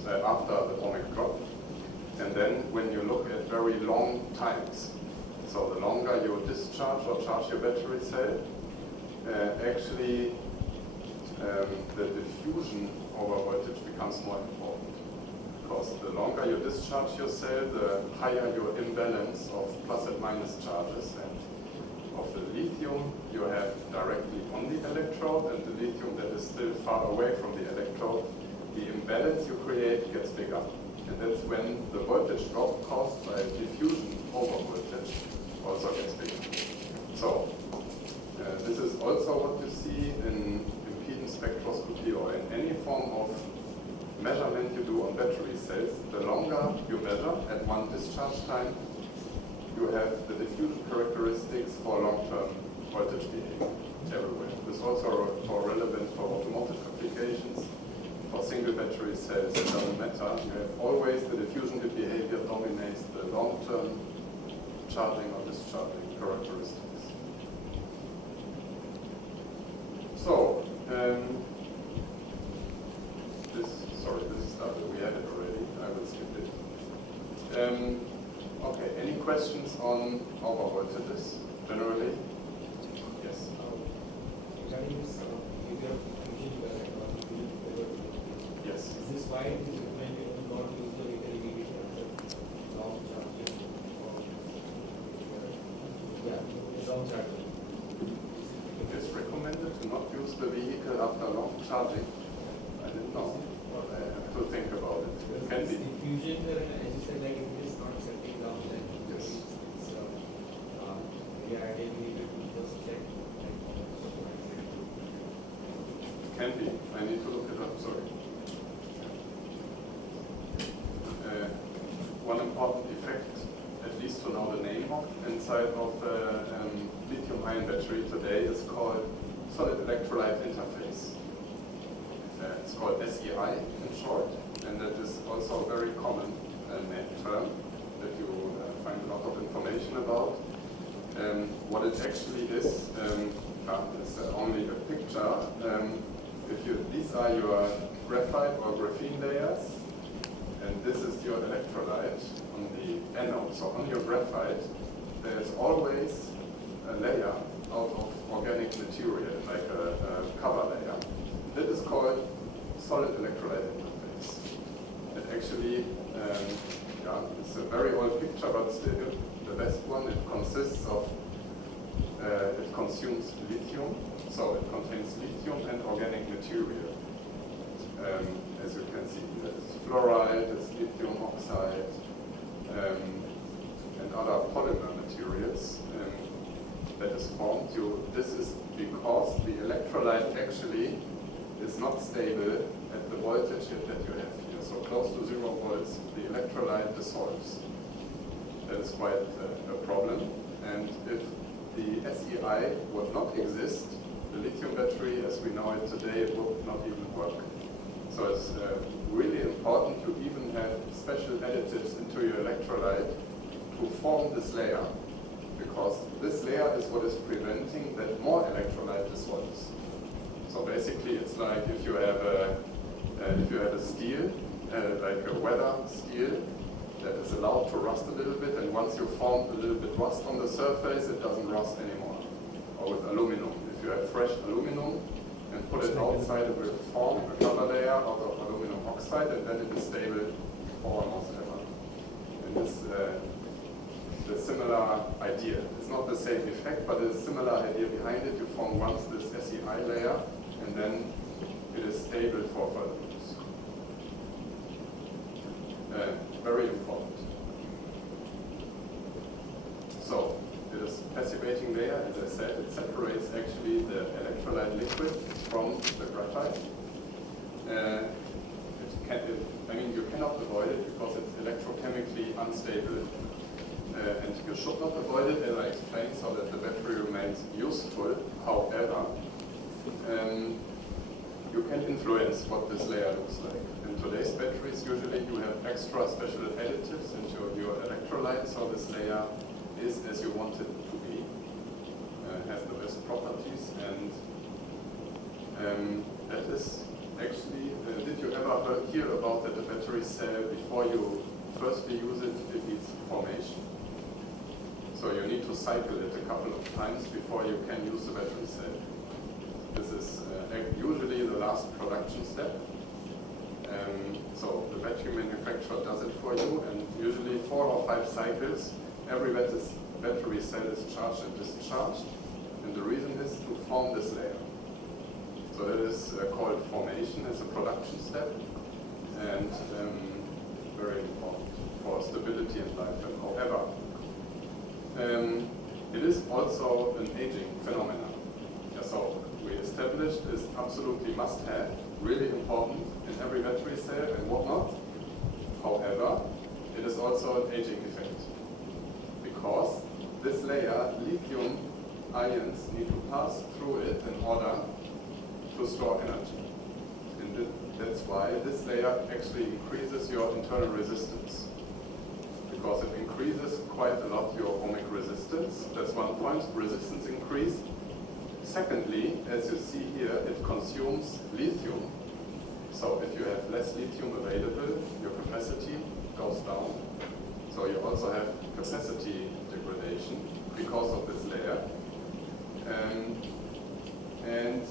drops, after the ohmic drop. And then when you look at very long times, so the longer you discharge or charge your battery cell, actually the diffusion over voltage becomes more important. Because the longer you discharge your cell, the higher your imbalance of plus and minus charges. And of the lithium you have directly on the electrode, and the lithium that is still far away from the electrode, the imbalance you create gets bigger. And that's when the voltage drop caused by diffusion over voltage also gets bigger. So this is also what you see in impedance spectroscopy or in any form of measurement you do on battery cells. The longer you measure at one discharge time, you have the diffusion characteristics for long-term voltage behavior everywhere. This is also relevant for automotive applications. For single battery cells, it doesn't matter. You have always the diffusion behavior dominates the long-term charging or discharging characteristics. So, this started, we had it already, I will skip it. Okay, any questions on over voltages generally? Yes? Regarding this behavior of diffusion Yes. is this why it is recommended to not use the irrigation after long charging? Long charging. It is recommended to not use the vehicle after long charging. I didn't know. I have to think about it. It can be. Diffusion, as you said, like if it is not setting down, then Yes. ideally we need to first check. Can be. I need to look it up, sorry. One important effect, at least to know the name of, inside of lithium-ion battery today is called solid electrolyte interface. It's called SEI in short, and that is also a very common term that you find a lot of information about. What it actually is only a picture. These are your graphite or graphene layers, and this is your electrolyte on the anode. So on your graphite, there's always a layer out of organic material, like a cover layer. That is called solid electrolyte interface. It actually, it's a very old picture, but still the best one. It consists of, it consumes lithium, so it contains lithium and organic material. As you can see, it's fluoride, it's lithium oxide, and other polymer materials that is formed. This is because the electrolyte actually is not stable at the voltage that you have here. So close to 0 volts, the electrolyte dissolves. That is quite a problem. And if the SEI would not exist, the lithium battery as we know it today would not even work. So it's really important to even have special additives into your electrolyte to form this layer, because this layer is what is preventing that more electrolyte dissolves. So basically, it's like if you have a steel, like a weather steel, that is allowed to rust a little bit, and once you form a little bit rust on the surface, it doesn't rust anymore. Or with aluminum, if you have fresh aluminum and put it outside, it will form a cover layer out of aluminum oxide, and then it is stable for almost ever. And this the similar idea. It's not the same effect, but it's a similar idea behind it. You form once this SEI layer, and then it is stable for further use. Very important. So, this passivating layer, as I said, it separates actually the electrolyte liquid from the graphite. You cannot avoid it because it's electrochemically unstable. And you should not avoid it, as I explained, so that the battery remains useful. However, you can influence what this layer looks like. In today's batteries, usually you have extra special additives into your electrolyte, so this layer is as you want it to be, has the best properties, and that is actually, did you ever hear about that the battery cell, before you firstly use it, it needs formation? So you need to cycle it a couple of times before you can use the battery cell. This is usually the last production step. So the battery manufacturer does it for you, and usually 4 or 5 cycles, every battery cell is charged and discharged, and the reason is to form this layer. So that is called formation as a production step, and very important for stability and lifetime. However, it is also an aging phenomenon. So we established is absolutely must-have, really important in every battery cell and whatnot. However, it is also an aging effect, because this layer, lithium ions, need to pass through it in order to store energy. And that's why this layer actually increases your internal resistance, because it increases quite a lot your ohmic resistance. That's one point, resistance increase. Secondly, as you see here, it consumes lithium. So if you have less lithium available, your capacity goes down. So you also have capacity degradation because of this layer. And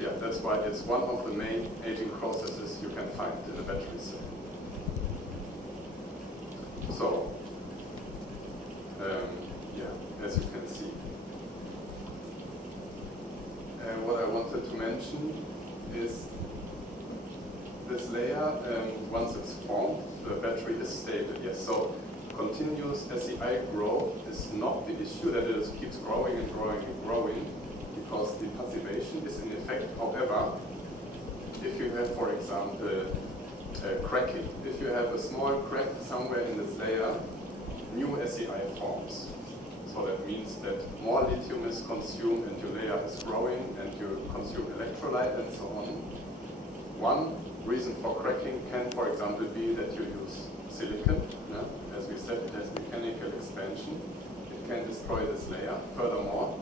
yeah, that's why it's one of the main aging processes you can find in a battery cell. So, yeah, as you can see. And what I wanted to mention is this layer, once it's formed, the battery is stable, yes. So continuous SEI growth is not the issue, that it keeps growing and growing and growing, because the passivation is in effect. However, if you have, for example, cracking, if you have a small crack somewhere in this layer, new SEI forms. So that means that more lithium is consumed and your layer is growing and you consume electrolyte and so on. One reason for cracking can, for example, be that you use silicon. As we said, it has mechanical expansion. It can destroy this layer. Furthermore,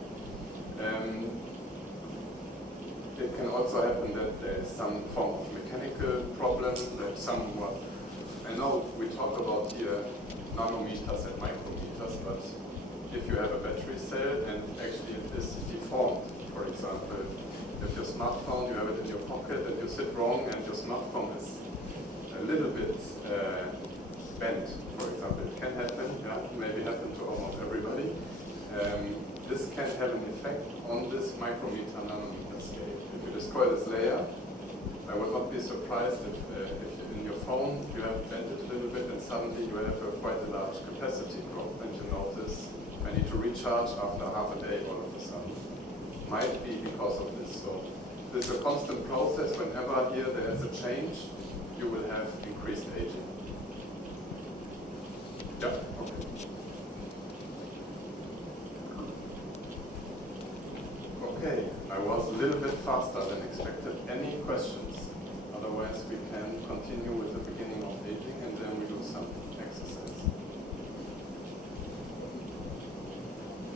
it can also happen that there is some form of mechanical problem, that somewhat, I know we talk about here nanometers and micrometers, but if you have a battery cell and actually it is deformed, for example, if your smartphone, you have it in your pocket and you sit wrong and your smartphone is a little bit bent, for example, it can happen, maybe happen to almost everybody. This can have an effect on this micrometer, nanometer scale. If you destroy this layer, I would not be surprised if in your phone you have bent it a little bit and suddenly you have quite a large capacity drop and you notice, I need to recharge after half a day all of a sudden. Might be because of this. So this is a constant process. Whenever here there is a change, you will have increased aging. Yeah, okay. Okay, I was a little bit faster than expected. Any questions? Otherwise, we can continue with the beginning of aging and then we do some exercise.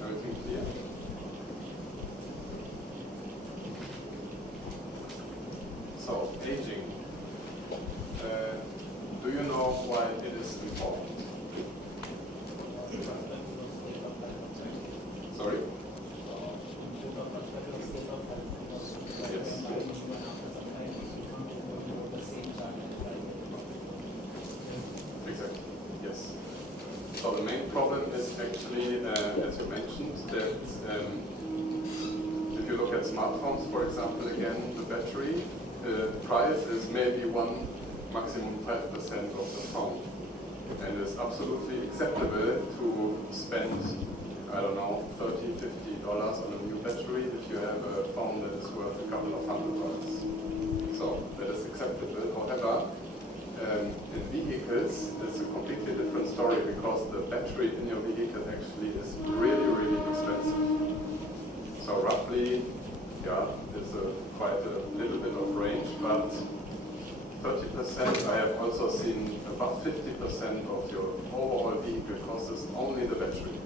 Everything clear? So, aging. Do you know why it is important? Sorry? Exactly, yes. So the main problem is actually, as you mentioned, that if you look at smartphones, for example, again, the battery price is maybe 1, maximum 5% of the phone. And it's absolutely acceptable to spend, I don't know, $30, $50 on a new battery if you have a phone that is worth a couple of $100. So that is acceptable. However, in vehicles, it's a completely different story because the battery in your vehicle actually is really, really expensive. So roughly, it's quite a little bit of range, but 30%, I have also seen about 50% of your overall vehicle cost is only the battery.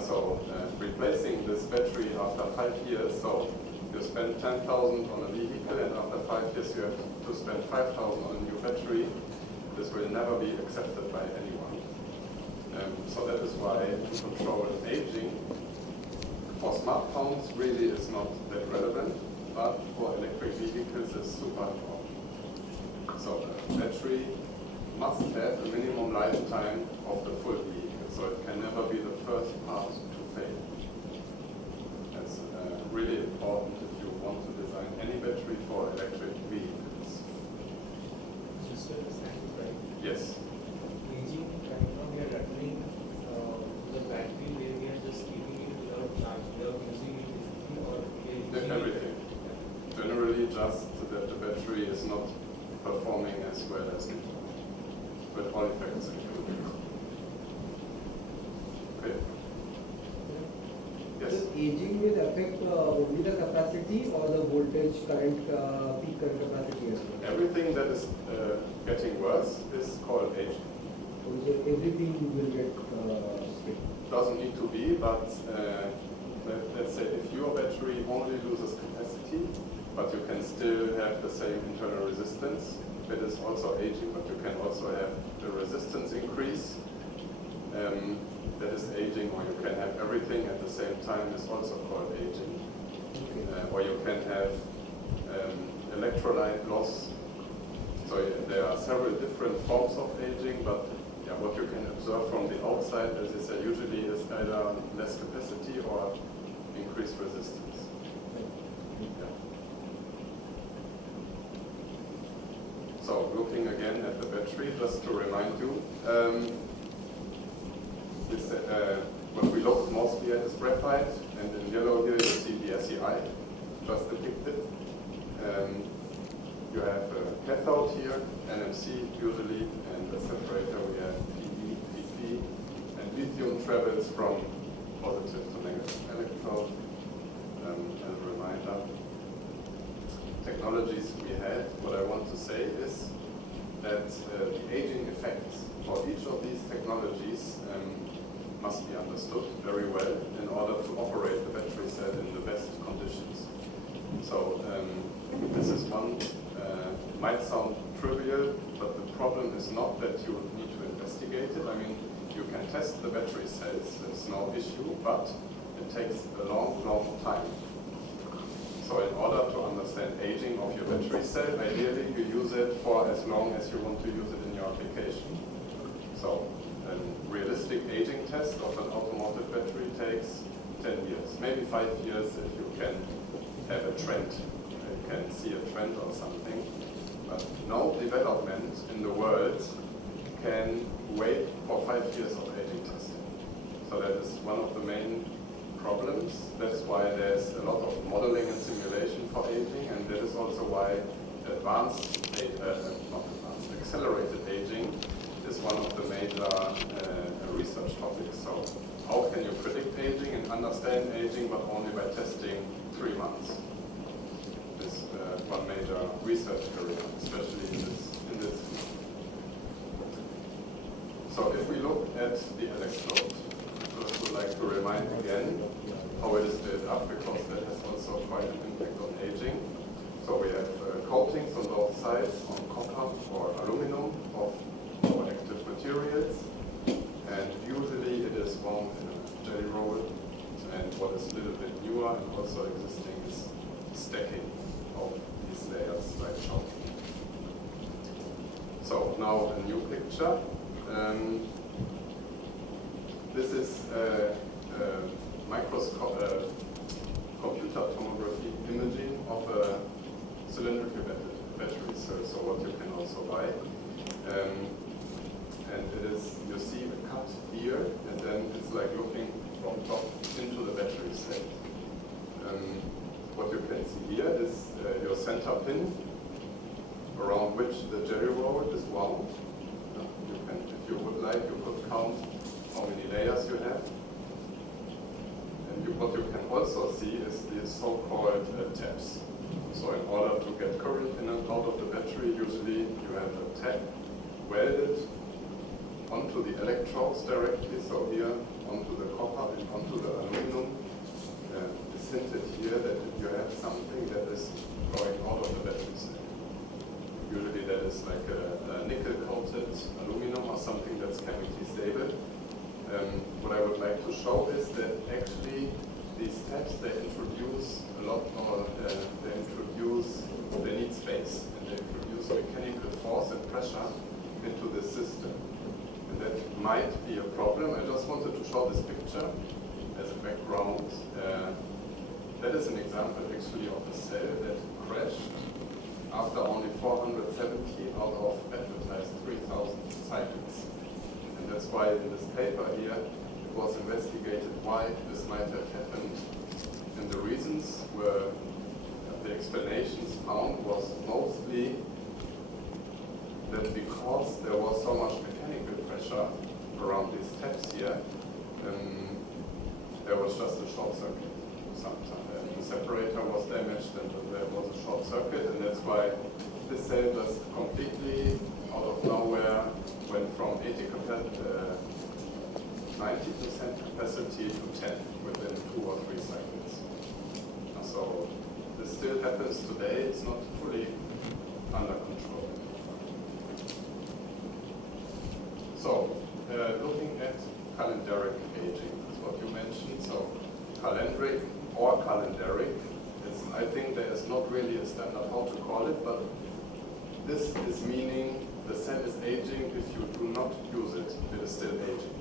So replacing this battery after 5 years, so you spend 10,000 on a vehicle and after 5 years you have to spend 5,000 on a new battery, this will never be accepted by anyone. So that is why to control aging for smartphones really is not that relevant, but for electric vehicles it's super important. So the battery must have a minimum lifetime of the full vehicle, so it can never be the first part to fail. That's really important if you want to design any battery for electric vehicles. Just to understand, right? Yes. Aging, we are returning the battery where we are just keeping it without charge, without using it physically, or we are using Everything. Generally just that the battery is not performing as well as before, with all effects included. Okay? Yes? So aging will affect only the capacity or the voltage current, peak current capacity as well? Everything that is getting worse is called aging. So everything will get strict. Doesn't need to be, but let's say if your battery only loses capacity, but you can still have the same internal resistance, that is also aging, but you can also have the resistance increase. That is aging, or you can have everything at the same time, is also called aging. Okay. Or you can have electrolyte loss. So there are several different forms of aging, but yeah, what you can observe from the outside, as I said, usually is either less capacity or increased resistance. Yeah. So looking again at the battery, just to remind you, what we look mostly at is graphite, and in yellow here you see the SEI, just depicted. You have a cathode here, NMC usually, and the separator we have PE, PP, and lithium travels from positive to negative electrode. As a reminder, technologies we had, what I want to say is that the aging effects for each of these technologies must be understood very well in order to operate the battery cell in the best conditions. So this is one, might sound trivial, but the problem is not that you need to investigate it. I mean, you can test the battery cells, it's no issue, but it takes a long, long time. So in order to understand aging of your battery cell, ideally you use it for as long as you want to use it in your application. So a realistic aging test of an automotive battery takes 10 years, maybe 5 years if you can have a trend. You can see a trend or something. But no development in the world can wait for 5 years of aging testing. So that is one of the main problems. That's why there's a lot of modeling and simulation for aging, and that is also why accelerated aging is one of the major research topics. So how can you predict aging and understand aging, but only by testing 3 months? This is one major research area, especially in this field. So if we look at the electrode, I would like to remind again how it is built up, because that has also quite an impact on aging. So we have coatings on both sides on copper or aluminum of our active materials, and usually it is wound in a jelly roll. And what is a little bit newer and also existing is stacking of these layers like shown. So now a new picture. This is computer tomography imaging of a cylindrical battery cell, so what you can also buy. And it is, you see a cut here, and then it's like looking from top into the battery cell. What you can see here is your center pin, around which the jelly roll is wound. You can, if you would like, you could count how many layers you have. And what you can also see is these so-called tabs. So in order to get current in and out of the battery, usually you have a tab welded onto the electrodes directly, so here onto the copper and onto the aluminum. This it's hinted here that if you have something that is going out of the battery cell, usually that is like a nickel-coated aluminum or something that's chemically stable. What I would like to show is that actually these tabs, they introduce a lot more, they need space, and they introduce mechanical force and pressure into the system. And that might be a problem. I just wanted to show this picture as a background. That is an example actually of a cell that crashed after only 470 out of advertised 3,000 cycles. And that's why in this paper here, it was investigated why this might have happened. And the reasons were, the explanations found was mostly that because there was so much mechanical pressure around these tabs here, there was just a short circuit sometimes. The separator was damaged and there was a short circuit, and that's why this cell just completely out of nowhere went from 90% capacity to 10 within 2 or 3 cycles. So this still happens today. It's not fully under control. So looking at calendaric aging, that's what you mentioned. So calendric or calendaric, I think there is not really a standard how to call it, but this is meaning the cell is aging if you do not use it, it is still aging.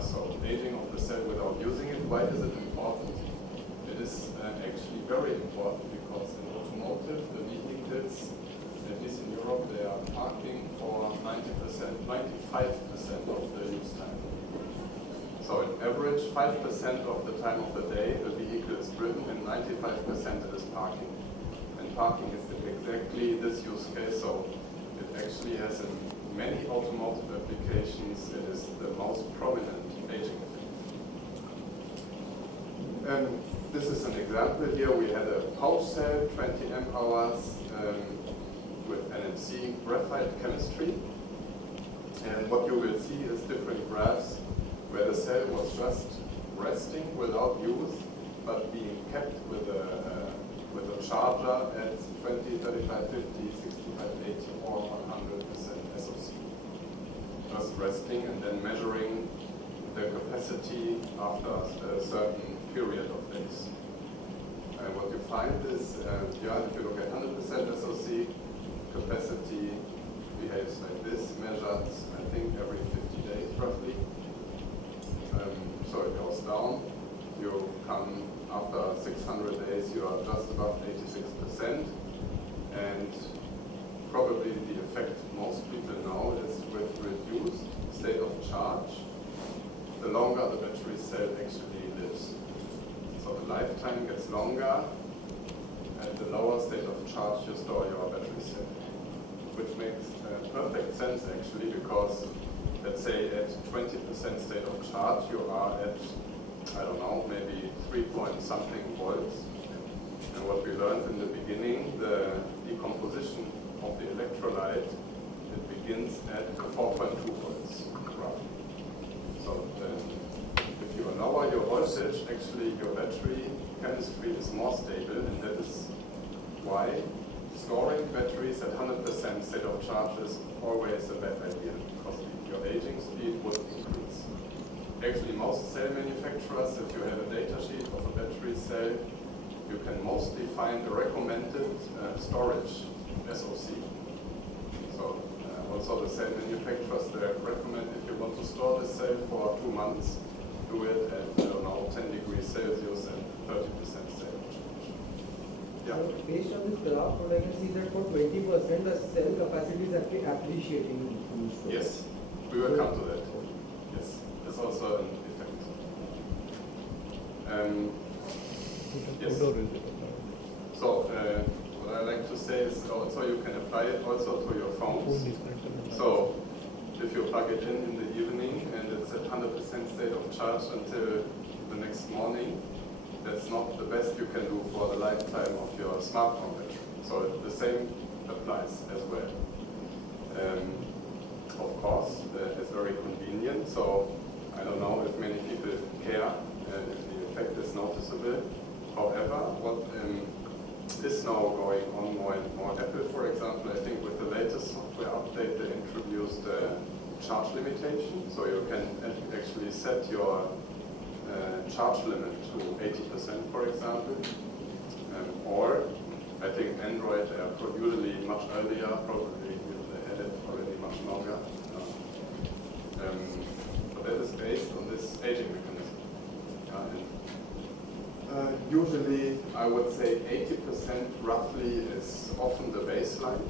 So aging of the cell without using it, why is it important? It is actually very important because in automotive, the vehicles, at least in Europe, they are parking for 90%, 95% of the use time. So on average, 5% of the time of the day, the vehicle is driven, and 95% it is parking. And parking is exactly this use case, so it actually has in many automotive applications, it is the most prominent aging effect. And this is an example here. We had a pouch cell, 20 amp hours, with NMC graphite chemistry. And what you will see is different graphs where the cell was just resting without use, but being kept with a charger at 20, 35, 50, 65, 80, or 100% SOC. Just resting and then measuring the capacity after a certain period of days. And what you find is, if you look at 100% SOC, capacity behaves like this, measured, I think, every 50 days roughly. So it goes down. You come after 600 days, you are just above 86%. And probably the effect most people know is with reduced state of charge, the longer the battery cell actually lives. So the lifetime gets longer, and the lower state of charge you store your battery cell. Which makes perfect sense actually, because let's say at 20% state of charge you are at, I don't know, maybe 3-point-something volts. And what we learned in the beginning, the decomposition of the electrolyte, it begins at 4.2 volts roughly. So if you lower your voltage, actually your battery chemistry is more stable, and that is why storing batteries at 100% state of charge is always a bad idea, because your aging speed would increase. Actually, most cell manufacturers, if you have a data sheet of a battery cell, you can mostly find a recommended storage SOC. So also the cell manufacturers, they recommend if you want to store the cell for 2 months, do it at, I don't know, 10 degrees Celsius and 30% cell charge. Yeah. So based on this graph, what I can see that for 20% the cell capacity is actually appreciating. Yes, we will come to that. Yes, that's also an effect. Yes. So what I like to say is also you can apply it also to your phones. So if you plug it in the evening and it's at 100% state of charge until the next morning, that's not the best you can do for the lifetime of your smartphone battery. So the same applies as well. Of course, it's very convenient, so I don't know if many people care and if the effect is noticeable. However, what is now going on more and more, Apple, for example, I think with the latest software update, they introduced a charge limitation. So you can actually set your charge limit to 80%, for example. Or, I think Android, they are usually much earlier, probably they had it already much longer. But that is based on this aging mechanism. Usually, I would say 80% roughly is often the baseline.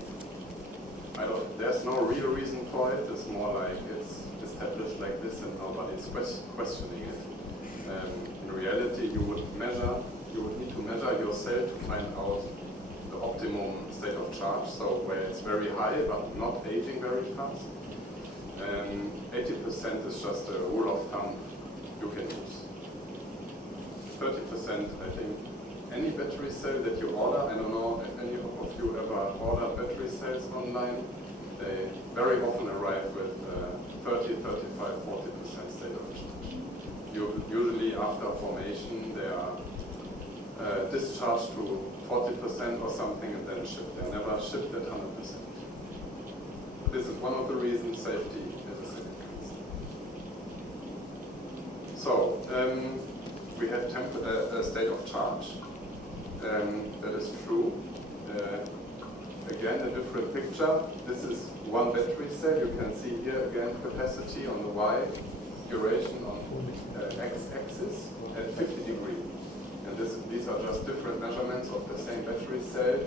There's no real reason for it. It's more like it's established like this and nobody's questioning it. In reality, you would need to measure your cell to find out the optimum state of charge. So where it's very high but not aging very fast. 80% is just a rule of thumb you can use. 30%, I think, any battery cell that you order, I don't know if any of you ever ordered battery cells online, they very often arrive with 30, 35, 40% state of charge. Usually after formation, they are discharged to 40% or something and then shipped. They're never shipped at 100%. This is one of the reasons safety is a significance. So, we have a state of charge. That is true. Again, a different picture. This is one battery cell. You can see here again capacity on the Y, duration on x-axis at 50 degrees. And these are just different measurements of the same battery cell.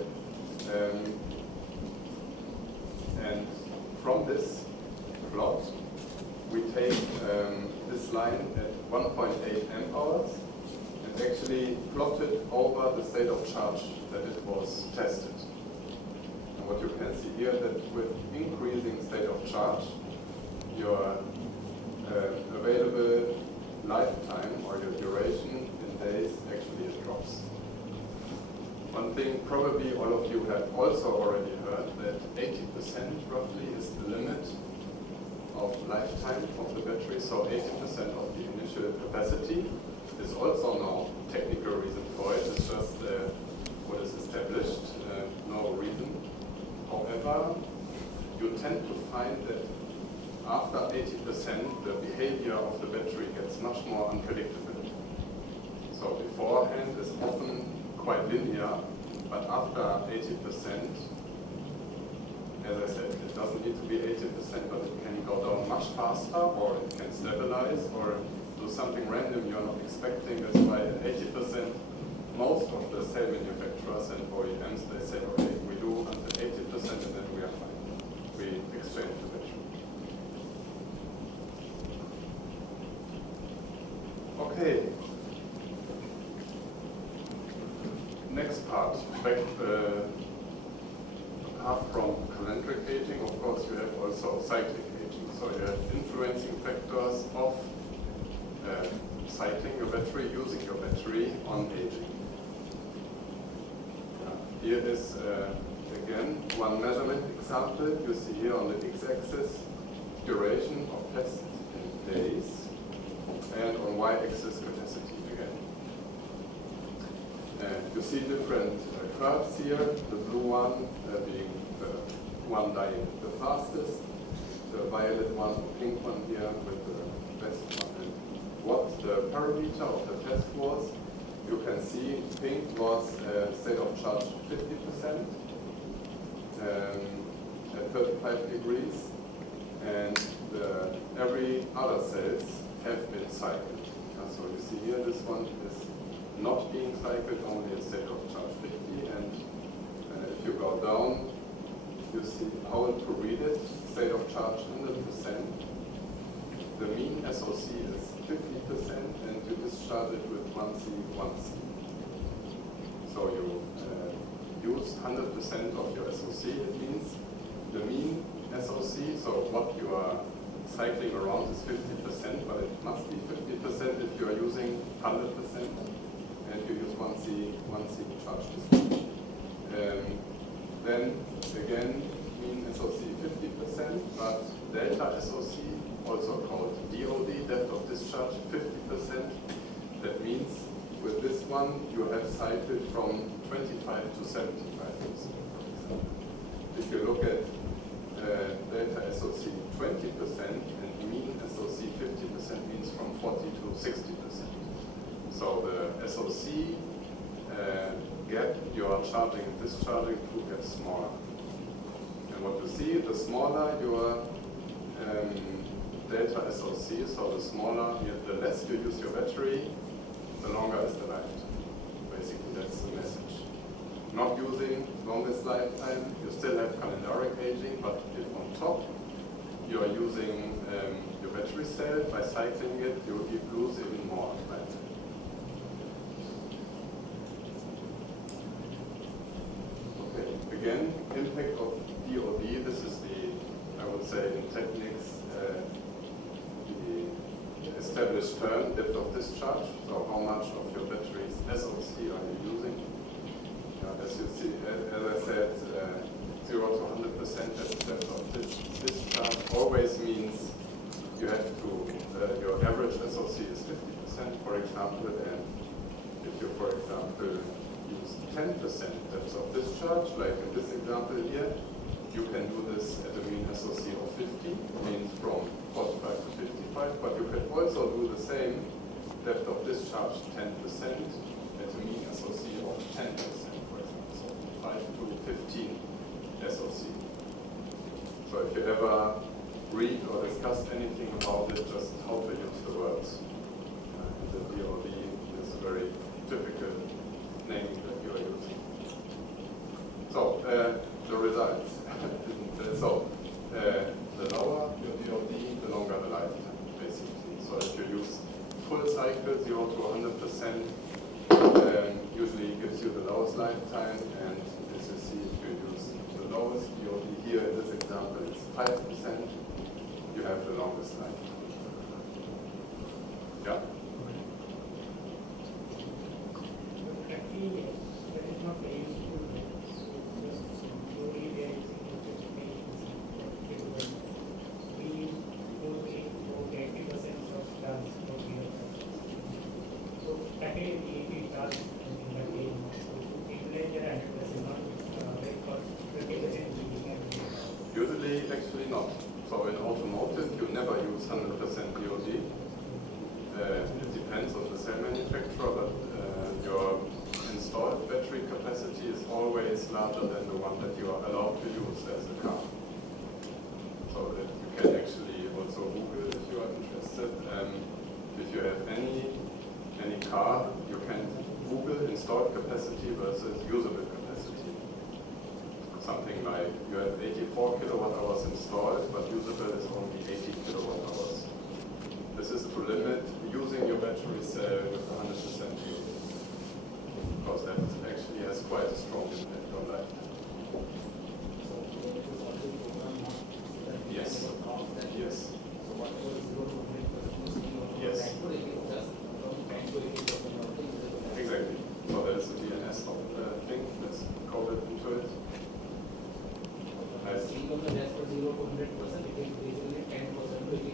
And from this plot, we take this line at 1.8 amp hours and actually plot it over the state of charge that it was tested. And what you can see here, that with increasing state of charge, your available lifetime or your duration in days actually drops. One thing probably all of you have also already heard, that 80% roughly is the limit of lifetime of the battery, so 80% of the initial capacity. Is also no technical reason for it, it's just what is established, no reason. However, you tend to find that after 80%, the behavior of the battery gets much more unpredictable. So beforehand is often quite linear, but after 80%, as I said, it doesn't need to be 80%, but it can go down much faster, or it can stabilize, or do something random you're not expecting. That's why at 80%, most of the cell manufacturers and OEMs, they say, okay, we do until 80% and then we are fine. We exchange the battery. Okay. Next part, apart from calendric aging, of course, you have also cyclic aging. So you have influencing factors of cycling your battery, using your battery on aging. Here is, again, one measurement example. You see here on the x-axis, duration of test in days, and on y-axis, capacity again. You see different curves here, the blue one being the one dying the fastest, the violet one, the pink one here with the best one. And what the parameter of the test was, you can see pink was state of charge 50% at 35 degrees, and every other cells have been cycled. So you see here, this one is not being cycled, only at state of charge 50, and if you go down, you see how to read it, state of charge 100%. The mean SOC is 50%, and you discharge it with 1C, 1C. So you use 100% of your SOC, it means the mean SOC, so what you are cycling around is 50%, but it must be 50% if you are using 100%. And you use 1C charge discharge. Then again, mean SOC 50%, but delta SOC, also called DOD, depth of discharge, 50%. That means with this one, one you have cycled from 25 to 75%. If you look at delta SOC 20% and mean SOC 50% means from 40 to 60%. So the SOC gap you are charging and discharging to gets smaller. And what you see, the smaller your delta SOC, so the smaller, the less you use your battery, the longer is the lifetime. Basically, that's the message. Not using longest lifetime, you still have calendaric aging, but if on top you are using your battery cell, by cycling it, you lose even more lifetime. Okay, again, impact of DOD, this is the, I would say in techniques, the established term, depth of discharge, so how much of your battery's SOC are you using? As you see, as I said, 0 to 100% depth of discharge always means you have to, your average SOC is 50%, for example, and if you, for example, use 10% depth of discharge, like in this example here, you can do this at a mean SOC of 50, means from 45 to 55, but you can also do the same depth of discharge 10% at a mean SOC of 10%, for example, so 5 to 15 SOC. So if you ever read or discuss anything about it, just how to use the words. The DOD is a very typical naming that you are using. So, the results. So, the lower your DOD, the longer the lifetime, basically. So if you use full cycle, 0 to 100%, usually gives you the lowest lifetime, and as you see, if you use the lowest DOD here in this example, it's 5%, you have the longest lifetime. Yeah? Actually, that is not very useful. So, slowly they are using we go to 80% of plants per year. So, practically we charge in that way. So, utilize their 100% not like for 20%. Usually, actually not. So in automotive, you never use 100% DOD. It depends on the cell manufacturer, but your installed battery capacity is always larger than the one that you are allowed to use as a car. So that you can actually also Google if you are interested. If you have any car, you can Google installed capacity versus usable capacity. Something like you have 84 kilowatt hours installed, but usable is only 80 kilowatt hours. This is to limit using your battery cell with 100% DOD, because that actually has quite a strong impact on lifetime. Yes. Yes. Yes. Exactly. So there is a DNS thing. Let's call it into it. That's for 0 to 100%.